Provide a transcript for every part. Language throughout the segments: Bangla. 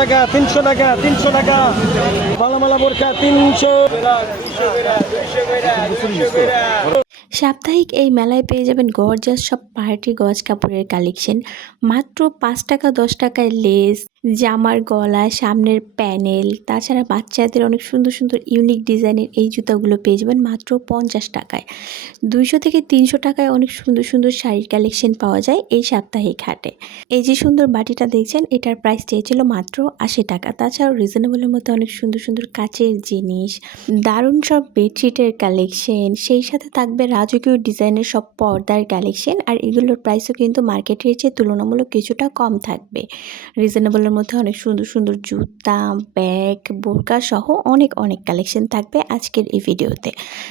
টাকা, তিনশো টাকা তিনশো টাকা। মালামালা বোরখা, তিনশো। সাপ্তাহিক এই মেলায় পেয়ে যাবেন গর্জাস সব পার্টি গজ কাপড়ের কালেকশন। মাত্র পাঁচ টাকা, দশ টাকায় লেস জামার গলা সামনের প্যানেল, তাছাড়া বাচ্চাদের অনেক সুন্দর সুন্দর ইউনিক ডিজাইনের এই জুতাগুলো পেয়ে যাবেন মাত্র পঞ্চাশ টাকায়। দুইশো থেকে তিনশো টাকায় অনেক সুন্দর সুন্দর শাড়ির কালেকশন পাওয়া যায় এই সাপ্তাহিক হাটে। এই যে সুন্দর বাটিটা দেখছেন, এটার প্রাইস চেয়েছিল মাত্র আশি টাকা। তাছাড়াও রিজনেবলের মধ্যে অনেক সুন্দর সুন্দর কাচের জিনিস, দারুণ সব বেডশিটের কালেকশন সেই সাথে থাকবে রাজকীয় ডিজাইনের সব পর্দার কালেকশন আর এগুলোর প্রাইসও কিন্তু মার্কেটের চেয়ে তুলনামূলক কিছুটা কম থাকবে। রিজনেবলের মধ্যে অনেক সুন্দর সুন্দর জুতা ব্যাগ বোরকা সহ অনেক অনেক কালেকশন থাকবে আজকের এই ভিডিওতে।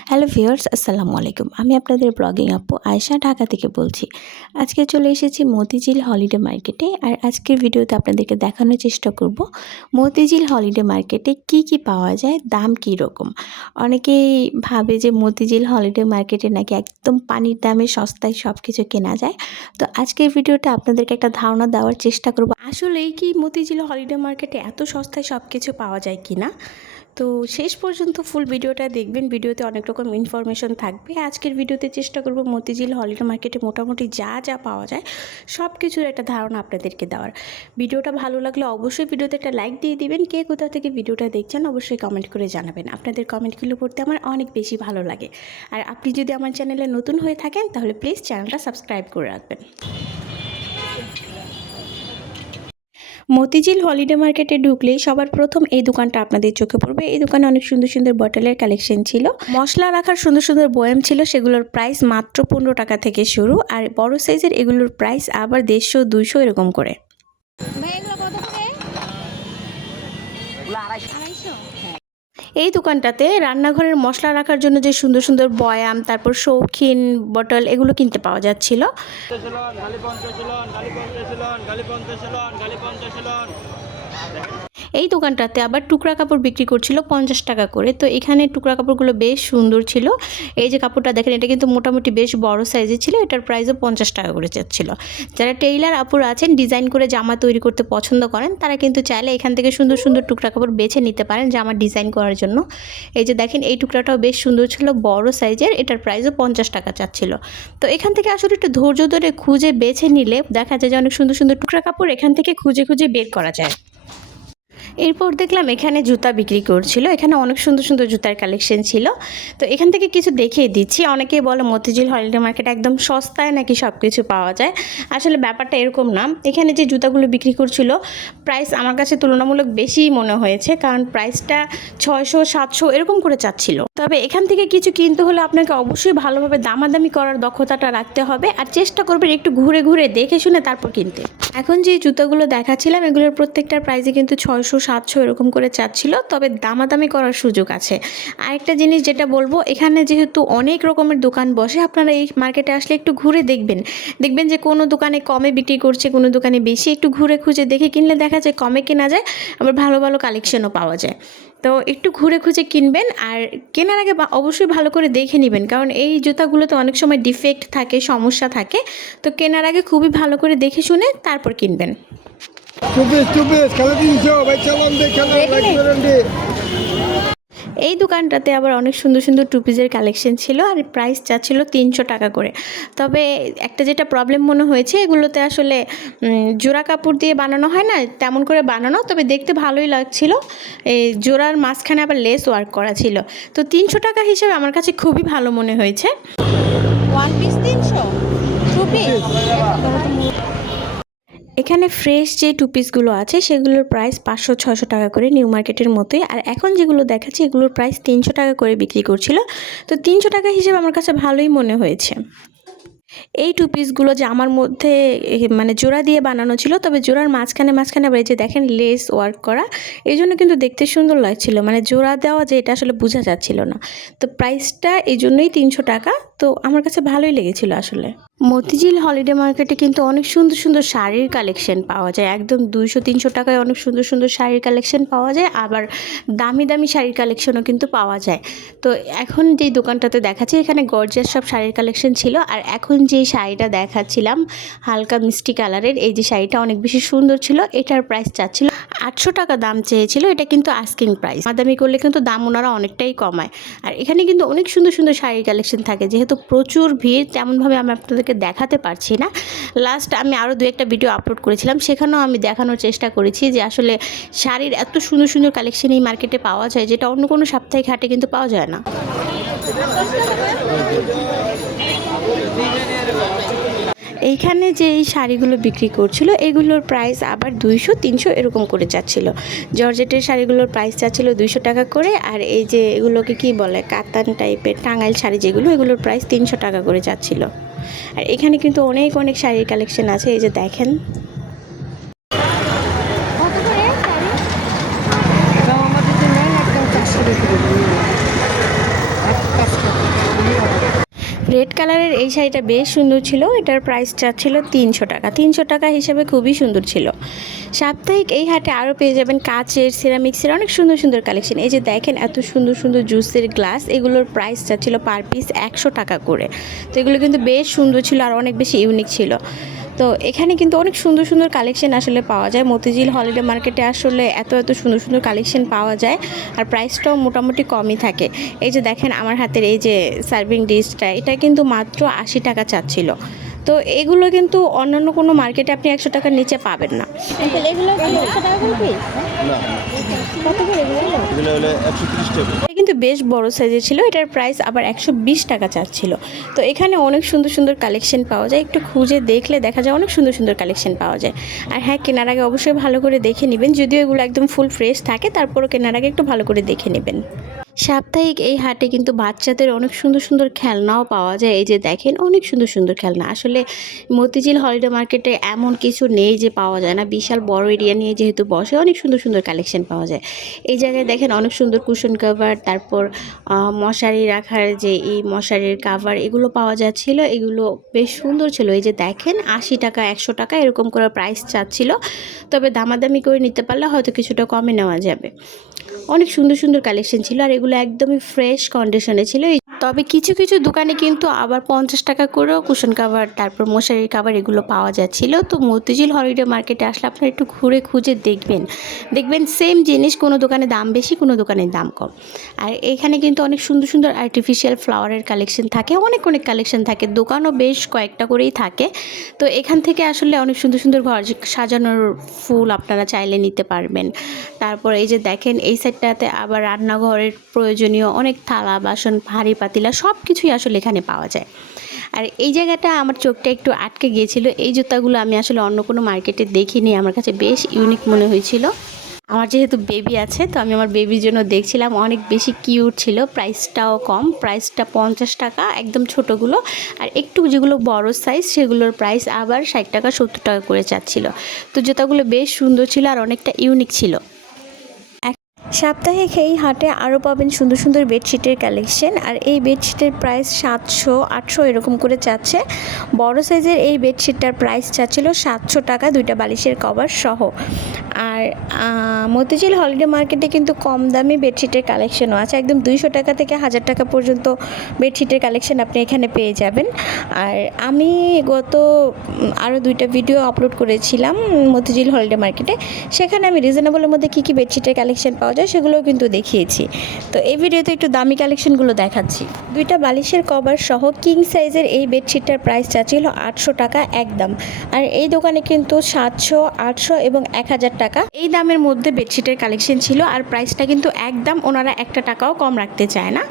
হ্যালো ভিউয়ার্স আসসালামু আলাইকুম। আমি আপনাদের ব্লগিং আপু আয়শা, ঢাকা থেকে বলছি। আজকে চলে এসেছি মতিঝিল হলিডে মার্কেটে আর আজকের ভিডিওতে আপনাদেরকে দেখানোর চেষ্টা করব মতিঝিল হলিডে মার্কেটে কি কি পাওয়া যায়, দাম কী রকম? অনেকেই ভাবে যে মতিঝিল হলিডে মার্কেটে নাকি একদম পানির দামে সস্তায় সব কিছু কেনা যায়। তো আজকের ভিডিওটা আপনাদেরকে একটা ধারণা দেওয়ার চেষ্টা করব। আসলে কি মতিঝিল হলিডে মার্কেটে, এত সস্তায় সব কিছু পাওয়া যায় কি না তো শেষ পর্যন্ত ফুল ভিডিওটা দেখবেন, ভিডিওতে অনেক রকম ইনফরমেশন থাকবে। আজকের ভিডিওতে চেষ্টা করব মতিঝিল হলিডে মার্কেটে মোটামুটি যা যা পাওয়া যায় সব কিছুর একটা ধারণা আপনাদেরকে দেওয়ার। ভিডিওটা ভালো লাগলে অবশ্যই ভিডিওতে একটা লাইক দিয়ে দিবেন। কে কোথা থেকে ভিডিওটা দেখছেন অবশ্যই কমেন্ট করে জানাবেন। আপনাদের কমেন্টগুলো পড়তে আমার অনেক বেশি ভালো লাগে। আর আপনি যদি আমার চ্যানেলে নতুন হয়ে থাকেন, তাহলে প্লিজ চ্যানেলটা সাবস্ক্রাইব করে রাখবেন। মতিঝিল হলিডে মার্কেটে ঢুকলেই সবার প্রথম এই দোকানটা আপনাদের চোখে পড়বে। এই দোকানে অনেক সুন্দর সুন্দর বটলের কালেকশন ছিল। মশলা রাখার সুন্দর সুন্দর বয়াম ছিল, সেগুলোর প্রাইস মাত্র পনেরো টাকা থেকে শুরু, আর বড় সাইজের এগুলোর প্রাইস আবার দেড়শো, দুইশো এরকম করে ভাই এগুলো কত করে আড়াইশো এই দোকানটাতে রান্নাঘরের মশলা রাখার জন্য যে সুন্দর সুন্দর বয়াম, তারপর শৌখিন বটল, এগুলো কিনতে পাওয়া যাচ্ছিল। এই দোকানটাতে আবার টুকরা কাপড় বিক্রি করছিল পঞ্চাশ টাকা করে। তো এখানে টুকরা কাপড়গুলো বেশ সুন্দর ছিল। এই যে কাপড়টা দেখেন, এটা কিন্তু মোটামুটি বেশ বড় সাইজের ছিল, এটার প্রাইসও পঞ্চাশ টাকা করে যাচ্ছিল। যারা টেইলার আপুর আছেন ডিজাইন করে জামা তৈরি করতে পছন্দ করেন, তারা কিন্তু চাইলে এখান থেকে সুন্দর সুন্দর টুকরা কাপড় বেছে নিতে পারেন জামা ডিজাইন করার জন্য। এই যে দেখেন, এই টুকরাটাও বেশ সুন্দর ছিল, বড় সাইজের এটার প্রাইসও পঞ্চাশ টাকা চাচ্ছিল তো এখান থেকে আসলে একটু ধৈর্য ধরে খুঁজে বেছে নিলে দেখা যায় যে অনেক সুন্দর সুন্দর টুকরা কাপড় এখান থেকে খুঁজে খুঁজে বের করা যায়। এরপর দেখলাম এখানে জুতা বিক্রি করছিল। এখানে অনেক সুন্দর সুন্দর জুতার কালেকশন ছিল। তো এখান থেকে কিছু দেখিয়ে দিচ্ছি। অনেকেই বলে মতিঝিল হলিডে মার্কেট একদম সস্তায় নাকি সব কিছু পাওয়া যায়। আসলে ব্যাপারটা এরকম না। এখানে যে জুতাগুলো বিক্রি করছিল প্রাইস আমার কাছে তুলনামূলক বেশিই মনে হয়েছে। কারণ প্রাইসটা ছয়শো, সাতশো এরকম করে চাচ্ছিল। তবে এখান থেকে কিছু কিনতে হলে আপনাকে অবশ্যই ভালোভাবে দামাদামি করার দক্ষতাটা রাখতে হবে। আর চেষ্টা করবেন একটু ঘুরে ঘুরে দেখে শুনে তারপর কিনতে। এখন যে জুতোগুলো দেখাচ্ছিলাম, এগুলোর প্রত্যেকটার প্রাইসে কিন্তু ছয়শো সাতশো এরকম করে চাচ্ছিল, তবে দামাদামি করার সুযোগ আছে। আরেকটা জিনিস যেটা বলব, এখানে যেহেতু অনেক রকমের দোকান বসে, আপনারা এই মার্কেটে আসলে একটু ঘুরে দেখবেন। দেখবেন যে কোনো দোকানে কমে বিক্রি করছে, কোনো দোকানে বেশি, একটু ঘুরে খুঁজে দেখে কিনলে দেখা যায় কমে কেনা যায়, আবার ভালো ভালো কালেকশনও পাওয়া যায়। তো একটু ঘুরে খুঁজে কিনবেন, আর কেনার আগে অবশ্যই ভালো করে দেখে নেবেন, কারণ এই জুতাগুলোতে অনেক সময় ডিফেক্ট থাকে, সমস্যা থাকে। তো কেনার আগে খুবই ভালো করে দেখে শুনে তারপর কিনবেন। চব্বিশ চব্বিশ খেলা তিনশো ভাই চালান দে খেলা লাইক করেন দে। এই দোকানটাতে আবার অনেক সুন্দর সুন্দর টুপিজের কালেকশন ছিল আর প্রাইস চাচ্ছিল তিনশো টাকা করে। তবে একটা যেটা প্রবলেম মনে হয়েছে এগুলোতে আসলে জোড়া কাপড় দিয়ে বানানো হয় না তেমন করে বানানো তবে দেখতে ভালোই লাগছিল। এই জোড়ার মাঝখানে আবার লেস ওয়ার্ক করা ছিল। তো তিনশো টাকা হিসেবে আমার কাছে খুবই ভালো মনে হয়েছে। ওয়ান পিস তিনশো? টু পিস এখানে ফ্রেশ যে টু পিসগুলো আছে, সেগুলোর প্রাইস পাঁচশো ছশো টাকা করে নিউ মার্কেটের মতোই। আর এখন যেগুলো দেখাচ্ছি, এগুলোর প্রাইস তিনশো টাকা করে বিক্রি করছিল। তো তিনশো টাকা হিসেবে আমার কাছে ভালোই মনে হয়েছে। এই টু পিসগুলো যে আমার মধ্যে মানে জোড়া দিয়ে বানানো ছিল, তবে জোড়ার মাঝখানে মাঝখানে আবার এই যে দেখেন লেস ওয়ার্ক করা, এই জন্য কিন্তু দেখতে সুন্দর লাগছিল। মানে জোড়া দেওয়া যে এটা আসলে বোঝা যাচ্ছিল না। তো প্রাইসটা এই জন্যই তিনশো টাকা। তো আমার কাছে ভালোই লেগেছিল আসলে। মতিঝিল হলিডে মার্কেটে কিন্তু অনেক সুন্দর সুন্দর শাড়ির কালেকশন পাওয়া যায়। একদম দুইশো, তিনশো টাকায় অনেক সুন্দর সুন্দর শাড়ির কালেকশন পাওয়া যায়, আবার দামি দামি শাড়ির কালেকশনও কিন্তু পাওয়া যায়। তো এখন যেই দোকানটাতে দেখাচ্ছি, এখানে গর্জিয়াস সব শাড়ির কালেকশন ছিল, আর এখন যে শাড়িটা দেখাচ্ছিলাম, হালকা মিষ্টি কালারের, এই যে শাড়িটা অনেক বেশি সুন্দর ছিল, এটার প্রাইস চাচ্ছিল আটশো টাকা দাম চেয়েছিল, এটা কিন্তু আস্কিং প্রাইস মাদামি করলে কিন্তু দাম ওনারা অনেকটাই কমায়। আর এখানে কিন্তু অনেক সুন্দর সুন্দর শাড়ির কালেকশন থাকে, যেহেতু প্রচুর ভিড়, তেমনভাবে আমি আপনাদেরকে দেখাতে পারছি না। লাস্ট আমি আরও দু একটা ভিডিও আপলোড করেছিলাম, সেখানেও আমি দেখানোর চেষ্টা করেছি যে আসলে শাড়ির এত সুন্দর সুন্দর কালেকশন এই মার্কেটে পাওয়া যায়, যেটা অন্য কোনো সাপ্তাহিক হাটে কিন্তু পাওয়া যায় না। এইখানে যে এই শাড়িগুলো বিক্রি করছিল, এগুলোর প্রাইস আবার দুইশো, তিনশো এরকম করে যাচ্ছিল। জর্জেটের শাড়িগুলোর প্রাইস যাচ্ছিল দুইশো টাকা করে, আর এই যে এগুলোকে কি বলে, কাতান টাইপের টাঙ্গাইল শাড়ি যেগুলো, এগুলোর প্রাইস তিনশো টাকা করে যাচ্ছিল। আর এখানে কিন্তু অনেক অনেক শাড়ির কালেকশন আছে, এই যে দেখেন কত করে শাড়ি দাম আমাদের যে নেন একদম চারশো টাকা রেড কালারের এই শাড়িটা বেশ সুন্দর ছিল। এটার প্রাইসটা ছিল তিনশো টাকা। তিনশো টাকা হিসাবে খুবই সুন্দর ছিল। সাপ্তাহিক এই হাটে আরও পেয়ে যাবেন কাচের সিরামিক্সের অনেক সুন্দর সুন্দর কালেকশন এই যে দেখেন, এত সুন্দর সুন্দর জুসের গ্লাস এগুলোর প্রাইসটা ছিল পার পিস একশো টাকা করে। তো এগুলো কিন্তু বেশ সুন্দর ছিল আর অনেক বেশি ইউনিক ছিল। তো এখানে কিন্তু অনেক সুন্দর সুন্দর কালেকশন আসলে পাওয়া যায়। মতিঝিল হলিডে মার্কেটে আসলে এত এত সুন্দর সুন্দর কালেকশন পাওয়া যায় আর প্রাইসটাও মোটামুটি কমই থাকে। এই যে দেখেন আমার হাতের এই যে সার্ভিং ডিশটা এটা কিন্তু মাত্র আশি টাকা চাচ্ছিল। তো এগুলো কিন্তু অন্যান্য কোনো মার্কেটে আপনি একশো টাকার নিচে পাবেন না। এগুলো একশো টাকা করে কত করে এগুলো? এগুলো হলো একশো তিরিশ টাকা। কিন্তু বেশ বড় সাইজে ছিল। এটার প্রাইস আবার একশো বিশ টাকা চাচ্ছিল। তো এখানে অনেক সুন্দর সুন্দর কালেকশন পাওয়া যায়। একটু খুঁজে দেখলে দেখা যায় অনেক সুন্দর সুন্দর কালেকশন পাওয়া যায়। আর হ্যাঁ কেনার আগে অবশ্যই ভালো করে দেখে নেবেন। যদিও এগুলো একদম ফুল ফ্রেশ থাকে, তারপরও কেনার আগে একটু ভালো করে দেখে নেবেন। সাপ্তাহিক এই হাটে কিন্তু বাচ্চাদের অনেক সুন্দর সুন্দর খেলনাও পাওয়া যায়। এই যে দেখেন, অনেক সুন্দর সুন্দর খেলনা। আসলে মতিঝিল হলিডে মার্কেটে এমন কিছু নেই যে পাওয়া যায় না। বিশাল বড় এরিয়া নিয়ে যেহেতু বসে, অনেক সুন্দর সুন্দর কালেকশন পাওয়া যায়। এই জায়গায় দেখেন অনেক সুন্দর কুশন কাভার তারপর মশারি রাখার যে এই মশারির কাভার এগুলো পাওয়া যাচ্ছিল। এগুলো বেশ সুন্দর ছিল। এই যে দেখেন, আশি টাকা, একশো টাকা এরকম করে প্রাইস চাচ্ছিল। তবে দামাদামি করে নিতে পারলে হয়তো কিছুটা কমে নেওয়া যাবে। অনেক সুন্দর সুন্দর কালেকশন ছিল আর এগুলো একদমই ফ্রেশ কন্ডিশনে ছিল। তবে কিছু কিছু দোকানে কিন্তু আবার পঞ্চাশ টাকা করেও কুশন কাভার তারপর মশারির কাভার এগুলো পাওয়া যাচ্ছিল। তো মতিঝিল হলিডে মার্কেটে আসলে আপনারা একটু ঘুরে খুঁজে দেখবেন। দেখবেন সেম জিনিস, কোনো দোকানে দাম বেশি, কোনো দোকানে দাম কম। আর এখানে কিন্তু অনেক সুন্দর সুন্দর আর্টিফিশিয়াল ফ্লাওয়ারের কালেকশন থাকে, অনেক অনেক কালেকশন থাকে। দোকানও বেশ কয়েকটা করেই থাকে। তো এখান থেকে আসলে অনেক সুন্দর সুন্দর ঘর সাজানোর ফুল আপনারা চাইলে নিতে পারবেন। তারপর এই যে দেখেন, এই সাইডটাতে আবার রান্নাঘরের প্রয়োজনীয় অনেক থালা, বাসন, ভারী পাতিলা সব কিছুই আসলে এখানে পাওয়া যায়। আর এই জায়গাটা আমার চোখটা একটু আটকে গিয়েছিল। এই জুতাগুলো আমি আসলে অন্য কোনো মার্কেটে দেখিনি। আমার কাছে বেশ ইউনিক মনে হয়েছিল। আমার যেহেতু বেবি আছে, তো আমি আমার বেবির জন্য দেখছিলাম। অনেক বেশি কিউট ছিল। প্রাইসটাও কম। প্রাইসটা পঞ্চাশ টাকা, একদম ছোটোগুলো। আর একটু যেগুলো বড় সাইজ সেগুলোর প্রাইস আবার ষাট টাকা, সত্তর টাকা করে চাচ্ছিল তো জুতাগুলো বেশ সুন্দর ছিল আর অনেকটা ইউনিক ছিল। সাপ্তাহিক এই হাটে আরও পাবেন সুন্দর সুন্দর বেডশিটের কালেকশন। আর এই বেডশিটের প্রাইস সাতশো, আটশো এরকম করে চাচ্ছে বড় সাইজের এই বেডশিটটার প্রাইস চাচ্ছিল সাতশো টাকা, দুইটা বালিশের কভার সহ। আর মতিঝিল হলিডে মার্কেটে কিন্তু কম দামি বেডশিটের কালেকশনও আছে। একদম দুইশো টাকা থেকে হাজার টাকা পর্যন্ত বেডশিটের কালেকশন আপনি এখানে পেয়ে যাবেন। আর আমি গত আরও দুইটা ভিডিও আপলোড করেছিলাম মতিঝিল হলিডে মার্কেটে। সেখানে আমি রিজনেবলের মধ্যে কী কী বেডশিটের কালেকশন পাওয়া যায় সেগুলোও কিন্তু দেখিয়েছি। তো এই ভিডিওতে একটু দামি কালেকশনগুলো দেখাচ্ছি। দুইটা বালিশের কভার সহ কিং সাইজের এই বেডশিটটার প্রাইস চাচ্ছিল আটশো টাকা একদম। আর এই দোকানে কিন্তু সাতশো, আটশো এবং এক হাজার টাকা এই দামের মধ্যে বেডশিটের কালেকশন ছিল আর প্রাইসটা কিন্তু একদম ওনারা একটা টাকাও কম রাখতে চায় না।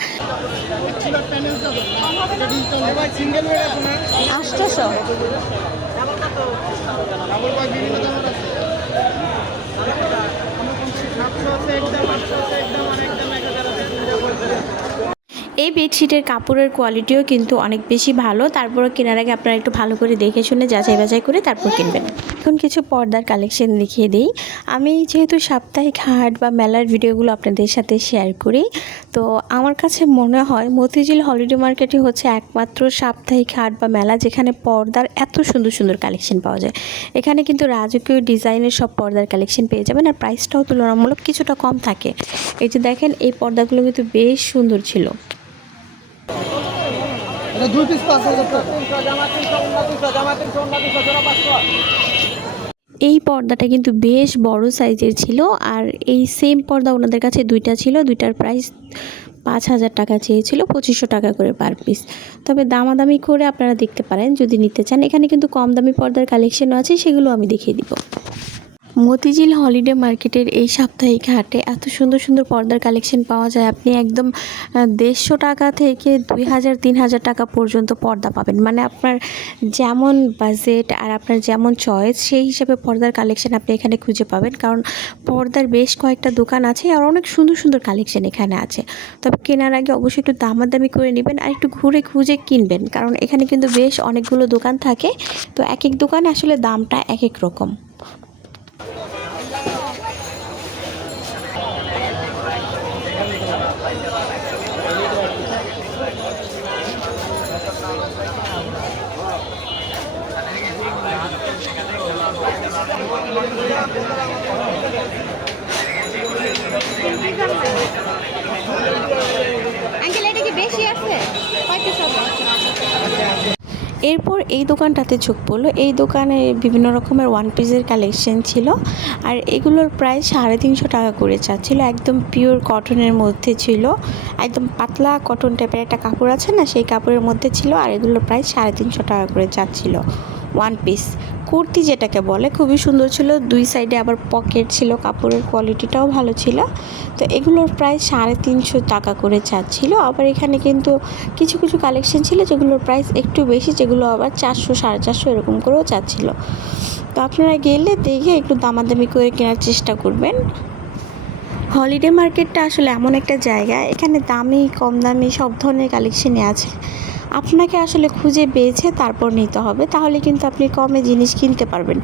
এই বেডশিটের কাপড়ের কোয়ালিটিও কিন্তু অনেক বেশি ভালো। তারপরে কেনার আগে আপনারা একটু ভালো করে দেখে শুনে যাচাই বাছাই করে তারপর কিনবেন। এখন কিছু পর্দার কালেকশন দেখিয়ে দিই। আমি যেহেতু সাপ্তাহিক হাট বা মেলার ভিডিওগুলো আপনাদের সাথে শেয়ার করি, তো আমার কাছে মনে হয় মতিঝিল হলিডে মার্কেটই হচ্ছে একমাত্র সাপ্তাহিক হাট বা মেলা যেখানে পর্দার এত সুন্দর সুন্দর কালেকশন পাওয়া যায়। এখানে কিন্তু রাজকীয় ডিজাইনের সব পর্দার কালেকশন পেয়ে যাবেন আর প্রাইসটাও তুলনামূলক কিছুটা কম থাকে। এই যে দেখেন, এই পর্দাগুলো কিন্তু বেশ সুন্দর ছিল। দুই পিস পাঁচ হাজার টাকা। এই পর্দাটা কিন্তু বেশ বড় সাইজের ছিল আর এই সেম পর্দা ওনাদের কাছে দুইটা ছিল, দুইটার প্রাইস পাঁচ হাজার টাকা চেয়েছিল, পঁচিশশো টাকা করে পার পিস তবে দামাদামি করে আপনারা দেখতে পারেন, যদি নিতে চান। এখানে কিন্তু কম দামি পর্দার কালেকশনও আছে, সেগুলো আমি দেখিয়ে দিব। মতিঝিল হলিডে মার্কেটের এই সাপ্তাহিক হাটে এত সুন্দর সুন্দর পর্দার কালেকশন পাওয়া যায়। আপনি একদম দেড়শো টাকা থেকে দুই হাজার, তিন হাজার টাকা পর্যন্ত পর্দা পাবেন। মানে আপনার যেমন বাজেট আর আপনার যেমন চয়েস সেই হিসাবে পর্দার কালেকশন আপনি এখানে খুঁজে পাবেন। কারণ পর্দার বেশ কয়েকটা দোকান আছে আর অনেক সুন্দর সুন্দর কালেকশন এখানে আছে। তবে কেনার আগে অবশ্যই একটু দামাদামি করে নেবেন আর একটু ঘুরে খুঁজে কিনবেন। কারণ এখানে কিন্তু বেশ অনেকগুলো দোকান থাকে। তো এক এক দোকানে আসলে দামটা এক এক রকম আঙ্কেল এটা কি বেশি আছে কয় পিস হবে এরপর এই দোকানটাতে চোখ পড়ল। এই দোকানে বিভিন্ন রকমের ওয়ান পিসের কালেকশন ছিল আর এগুলোর প্রায় সাড়ে তিনশো টাকা করে চাচ্ছিলো। একদম পিওর কটনের মধ্যে ছিল। একদম পাতলা কটন টাইপের একটা কাপড় আছে না, সেই কাপড়ের মধ্যে ছিল আর এগুলোর প্রায় সাড়ে তিনশো টাকা করে চাচ্ছিল। ওয়ান পিস কুর্তি যেটাকে বলে, খুবই সুন্দর ছিল। দুই সাইডে আবার পকেট ছিল, কাপড়ের কোয়ালিটিটাও ভালো ছিল। তো এগুলোর প্রায় সাড়ে তিনশো টাকা করে চাচ্ছিল। আবার এখানে কিন্তু কিছু কিছু কালেকশন ছিল যেগুলোর প্রাইস একটু বেশি, যেগুলো আবার চারশো, সাড়ে চারশো এরকম করেও চাচ্ছিল। তো আপনারা গেলে দেখে একটু দামাদামি করে কেনার চেষ্টা করবেন। হলিডে মার্কেটটা আসলে এমন একটা জায়গা, এখানে দামি, কম দামি সব ধরনের কালেকশনই আছে। আপনাকে আসলে খুঁজে বেছে তারপর নিতে হবে। তাহলে কিন্তু আপনি কমে জিনিস কিনতে পারবেন।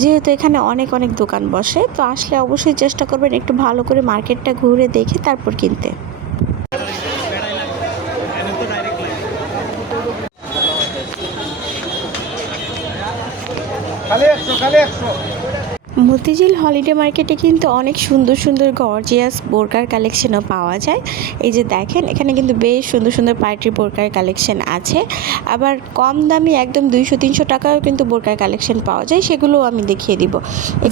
যেহেতু এখানে অনেক অনেক দোকান বসে, তো আসলে অবশ্যই চেষ্টা করবেন একটু ভালো করে মার্কেটটা ঘুরে দেখে তারপর কিনতে। খালি একশো খালি একশো। মতিঝিল হলিডে মার্কেটে কিন্তু অনেক সুন্দর সুন্দর গর্জিয়াস বোরকার কালেকশনও পাওয়া যায়। এই যে দেখেন, এখানে কিন্তু বেশ সুন্দর সুন্দর পার্টির বোরকার কালেকশন আছে। আবার কম দামি একদম দুইশো, তিনশো টাকাও কিন্তু বোরকার কালেকশন পাওয়া যায়, সেগুলোও আমি দেখিয়ে দিব।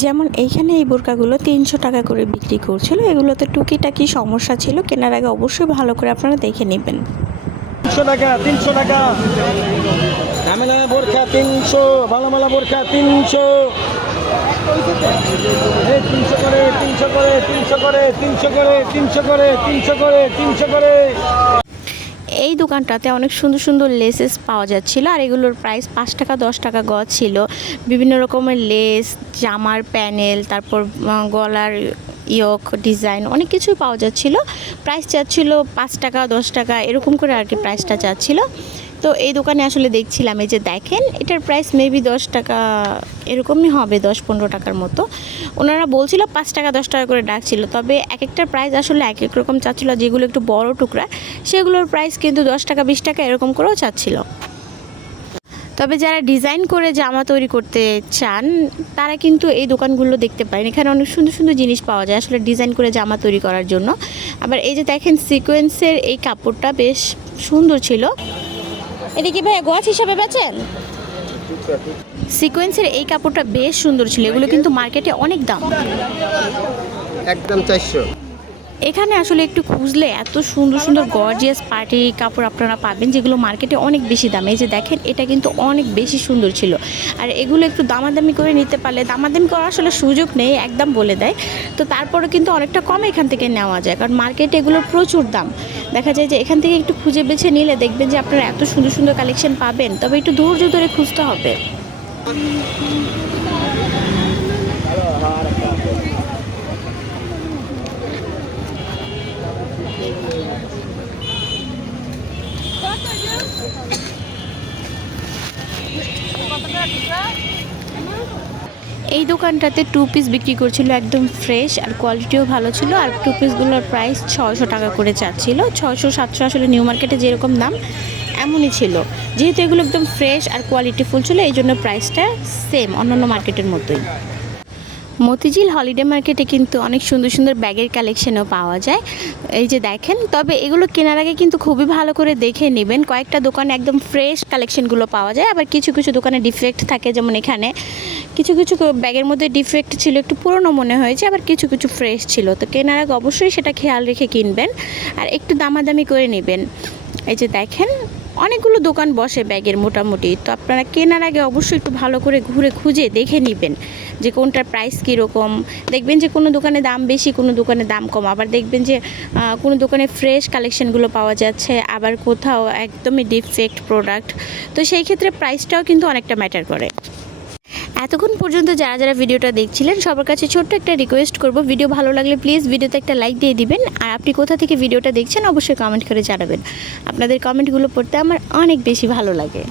যেমন এইখানে এই বোরকাগুলো তিনশো টাকা করে বিক্রি করছিল, এগুলোতে টুকিটাকি সমস্যা ছিল, কেনার আগে অবশ্যই ভালো করে আপনারা দেখে নেবেন। তিনশো টাকা তিনশো টাকা। বোরখা তিনশো, ভালো ভালো বোরখা তিনশো। তিনশো করে তিনশো করে তিনশো করে তিনশো করে তিনশো করে তিনশো করে তিনশো করে এই দোকানটাতে অনেক সুন্দর সুন্দর লেসেস পাওয়া যাচ্ছিল, আর এগুলোর প্রাইস পাঁচ টাকা, দশ টাকা গজ ছিল। বিভিন্ন রকমের লেস, জামার প্যানেল, তারপর গলার ইয়ক, ডিজাইন অনেক কিছুই পাওয়া যাচ্ছিল। প্রাইস চাচ্ছিল পাঁচ টাকা, দশ টাকা, এরকম করে আর কি প্রাইসটা চাচ্ছিল। তো এই দোকানে আসলে দেখছিলাম, এই যে দেখেন, এটার প্রাইস মেবি দশ টাকা, এরকমই হবে, দশ পনেরো টাকার মতো। ওনারা বলছিল পাঁচ টাকা, দশ টাকা করে ডাকছিল, তবে এক একটা প্রাইস আসলে এক এক রকম চাচ্ছিল, যেগুলো একটু বড় টুকরা, সেগুলোর প্রাইস কিন্তু দশ টাকা, বিশ টাকা এরকম করেও চাচ্ছিল। তবে যারা ডিজাইন করে জামা তৈরি করতে চান, তারা কিন্তু এই দোকানগুলো দেখতে পারেন। এখানে অনেক সুন্দর সুন্দর জিনিস পাওয়া যায় আসলে ডিজাইন করে জামা তৈরি করার জন্য। আবার এই যে দেখেন সিকোয়েন্সের এই কাপড়টা বেশ সুন্দর ছিল। এটা কি ভাই গছ হিসাবে বেচেন? সিকোয়েন্সের এই কাপড়টা বেশ সুন্দর ছিল এগুলো কিন্তু মার্কেটে অনেক দাম। একদম চারশো। এখানে আসলে একটু খুঁজলে এত সুন্দর সুন্দর গর্জিয়াস পার্টি কাপড় আপনারা পাবেন, যেগুলো মার্কেটে অনেক বেশি দাম। এই যে দেখেন, এটা কিন্তু অনেক বেশি সুন্দর ছিল। আর এগুলো একটু দামাদামি করে নিতে পারলে, দামাদামি করার আসলে সুযোগ নেই, একদম বলে দেয়। তো তারপরে কিন্তু অনেকটা কম এখান থেকে নেওয়া যায়, কারণ মার্কেটে এগুলোর প্রচুর দাম। দেখা যায় যে এখান থেকে একটু খুঁজে বেছে নিলে দেখবেন যে আপনারা এত সুন্দর সুন্দর কালেকশন পাবেন, তবে একটু ধৈর্য ধরে খুঁজতে হবে। এই দোকানটাতে টু পিস বিক্রি করছিল একদম ফ্রেশ আর কোয়ালিটিও ভালো ছিল আর টু পিসগুলোর প্রাইস ছয়শো টাকা করে চাচ্ছিল। ছয়শো, সাতশো আসলে নিউ মার্কেটে যেরকম দাম, এমনই ছিল। যেহেতু এগুলো একদম ফ্রেশ আর কোয়ালিটি ফুল ছিল, এই জন্য প্রাইসটা সেম অন্যান্য মার্কেটের মতোই। মতিঝিল হলিডে মার্কেটে কিন্তু অনেক সুন্দর সুন্দর ব্যাগের কালেকশনও পাওয়া যায়। এই যে দেখেন, তবে এগুলো কেনার আগে কিন্তু খুবই ভালো করে দেখে নেবেন। কয়েকটা দোকানে একদম ফ্রেশ কালেকশনগুলো পাওয়া যায়, আবার কিছু কিছু দোকানে ডিফেক্ট থাকে, যেমন এখানে। কিছু কিছু ব্যাগের মধ্যে ডিফেক্ট ছিল, একটু পুরনো মনে হয়েছে, আবার কিছু কিছু ফ্রেশ ছিল। তো কেনার আগে অবশ্যই সেটা খেয়াল রেখে কিনবেন, আর একটু দামাদামি করে নেবেন। এই যে দেখেন অনেকগুলো দোকান বসে ব্যাগের মোটামুটি। তো আপনারা কেনার আগে অবশ্যই একটু ভালো করে ঘুরে খুঁজে দেখে নেবেন যে কোনটার প্রাইস কীরকম। দেখবেন যে কোনো দোকানে দাম বেশি, কোনো দোকানে দাম কম। আবার দেখবেন যে কোনো দোকানে ফ্রেশ কালেকশানগুলো পাওয়া যাচ্ছে, আবার কোথাও একদমই ডিফেক্ট প্রোডাক্ট তো সেই ক্ষেত্রে প্রাইসটাও কিন্তু অনেকটা ম্যাটার করে। এতক্ষণ পর্যন্ত যারা যারা ভিডিওটা দেখছিলেন, সবার কাছে ছোট্ট একটা রিকোয়েস্ট করব। ভিডিও ভালো লাগলে প্লিজ ভিডিওতে একটা লাইক দিয়ে দিবেন। আর আপনি কোথা থেকে ভিডিওটা দেখছেন, অবশ্যই কমেন্ট করে জানাবেন। আপনাদের কমেন্টগুলো পড়তে আমার অনেক বেশি ভালো লাগে।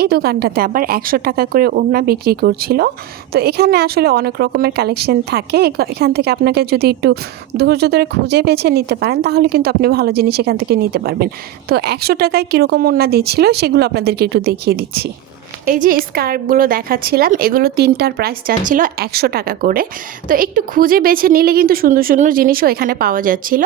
এই দোকানটাতে আবার একশো টাকা করে ওড়না বিক্রি করছিল। তো এখানে আসলে অনেক রকমের কালেকশন থাকে। এখান থেকে আপনাকে যদি একটু ধৈর্য ধরে খুঁজে বেছে নিতে পারেন, তাহলে কিন্তু আপনি ভালো জিনিস এখান থেকে নিতে পারবেন। তো একশো টাকায় কীরকম ওড়না দিচ্ছিল, সেগুলো আপনাদেরকে একটু দেখিয়ে দিচ্ছি। এই যে স্কার্ফগুলো দেখাচ্ছিলাম, এগুলো তিনটার প্রাইস চাচ্ছিল একশো টাকা করে। তো একটু খুঁজে বেছে নিলে কিন্তু সুন্দর সুন্দর জিনিসও এখানে পাওয়া যাচ্ছিল।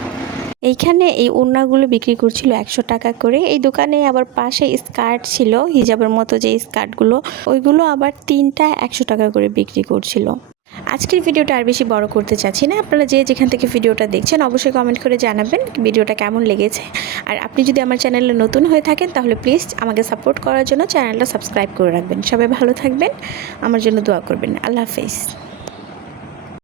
একটা এইখানে এই ওড়নাগুলো বিক্রি করছিল একশো টাকা করে। এই দোকানে আবার পাশে স্কার্ট ছিল, হিজাবের মতো যে স্কার্টগুলো, ওইগুলো আবার তিনটা একশো টাকা করে বিক্রি করছিল। আজকের ভিডিওটা আর বেশি বড় করতে চাচ্ছি না। আপনারা যে যেখান থেকে ভিডিওটা দেখছেন, অবশ্যই কমেন্ট করে জানাবেন ভিডিওটা কেমন লেগেছে। আর আপনি যদি আমার চ্যানেলে নতুন হয়ে থাকেন, তাহলে প্লিজ আমাকে সাপোর্ট করার জন্য চ্যানেলটা সাবস্ক্রাইব করে রাখবেন। সবাই ভালো থাকবেন। আমার জন্য দোয়া করবেন। আল্লাহ হাফেজ।